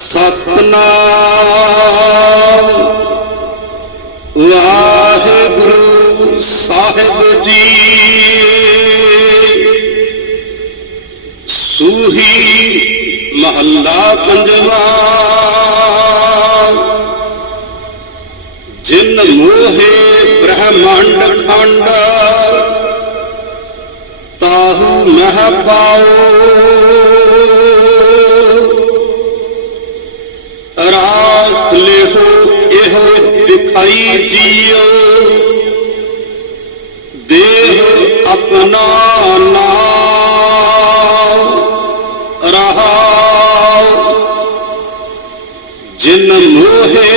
ਸਤਨਾਮ। ਵਾਹਿਗੁਰੂ ਸਾਹਿਬ ਜੀ। ਸੂਹੀ ਮਹੱਲਾ ਪੰਜਵਾ। ਜਿਨ ਮੋਹੇ ਬ੍ਰਹਮੰਡ ਖੰਡ ਤਾਹੂ ਮਹਿ ਪਾਓ। ਇਹੋ ਵਿਖਾਈ ਜੀਓ। ਦੇਹ ਆਪਣਾ ਨਾਮ ਰਹਾਉ ਜਿਨ ਮੋਹੇ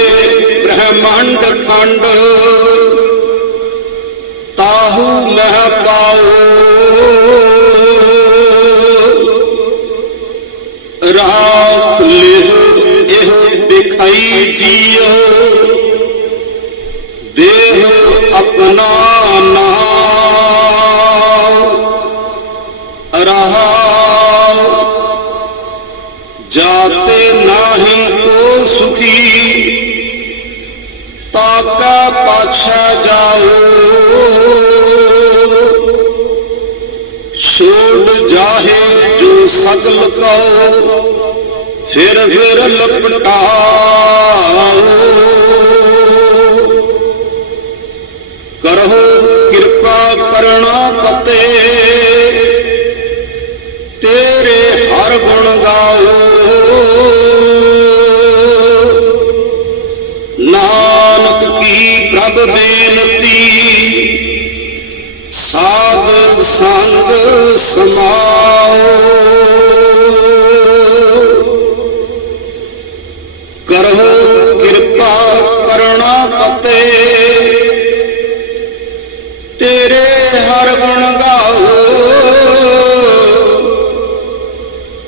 ਬ੍ਰਹਮੰਡ ਖੰਡ, ਤਾਹੂ ਮਹਿ ਪਾਓ। ਰਾਖ ਲਿਹ ਇਹ ਵਿਖਾਈ ਜੀਓ। ਦੇਹ ਆਪਣਾ ਨਾਮ ਰਹਾਉ ਜਾਤੇ ਨਾਹੀ ਕੋ ਸੁਖੀ, ਤਾਕਾ ਪਾਛਾ ਜਾਓ। ਛੋੜ ਜਾਹੇ ਜੋ ਸਗਲ ਕਉ ਫਿਰ ਫਿਰ ਲਪਟਾਓ ਕੀ ਬੇਨਤੀ। ਸਾਧ ਸੰਗ ਸਮਾਓ। ਕਰੋ ਕਿਰਪਾ ਕਰਣਾ ਪਤੇ। ਤੇਰੇ ਹਰ ਗੁਣ ਗਾਓ।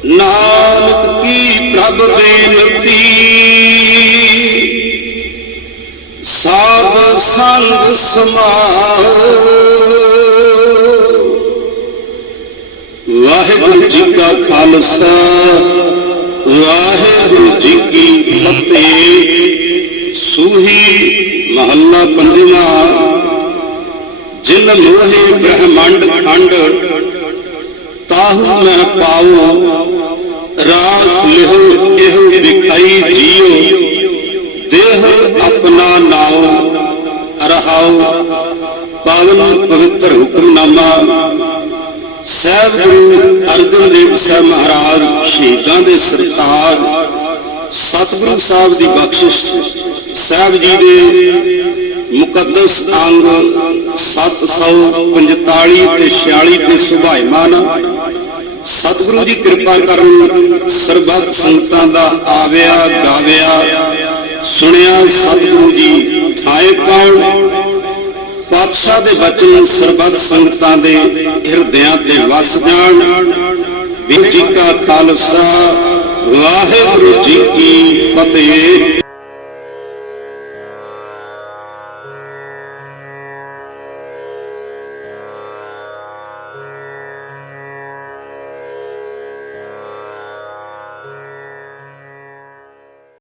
ਨਾਨਕ ਕੀ ਪ੍ਰਭ ਬੇਨਤੀ। ਸਾਧ ਸਮਾਓ ਵਾਹਿਗੁਰੂ ਜੀ ਕਾ ਖਾਲਸਾ, ਵਾਹਿਗੁਰੂ ਜੀ ਕੀ ਫਤਿਹ। ਸੂਹੀ ਮਹੱਲਾ ਪੰਜਵਾਂ। ਜਿਨ ਲੋਹੇ ਬ੍ਰਹਮੰਡ ਖੰਡ, ਤਾਹੂ ਮੈਂ ਪਾਉ। ਰਾਖ ਪਾਵਨ ਪਵਿੱਤਰ ਹੁਕਮਨਾਮਾ। ਸਹਿਬ ਗੁਰੂ ਅਰਜਨ ਦੇਵ ਸਾਹਿਬ ਮਹਾਰਾਜ ਸ਼ਹੀਦਾਂ ਦੇ ਸਰਤਾਜ, ਸਤਿਗੁਰੂ ਸਾਹਿਬ ਦੀ ਬਖਸ਼ਿਸ਼, ਸਾਹਿਬ ਜੀ ਦੇ ਮੁਕੱਦਸ ਅੰਗ 745 ਤੇ 46 ਤੇ ਸੁਭਾਇਮਾਨ ਸਤਿਗੁਰੂ ਦੀ ਕਿਰਪਾ ਕਰਨ ਸਰਬੱਤ ਸੰਗਤਾਂ ਦਾ ਆਵਿਆ, ਗਾਵਿਆ, ਸੁਣਿਆ ਸਤਿਗੁਰੂ ਜੀ ਥਾਏ ਕੌਣ? ਪਾਤਸ਼ਾਹ ਦੇ ਬਚਨ ਸਰਬੱਤ ਸੰਗਤਾਂ ਦੇ ਹਿਰਦਿਆਂ ਤੇ ਵਸ ਜਾਣ। ਵੀ ਜੀ ਕਾ ਖਾਲਸਾ, ਵਾਹਿਗੁਰੂ ਜੀ ਕੀ ਫਤਿਹ।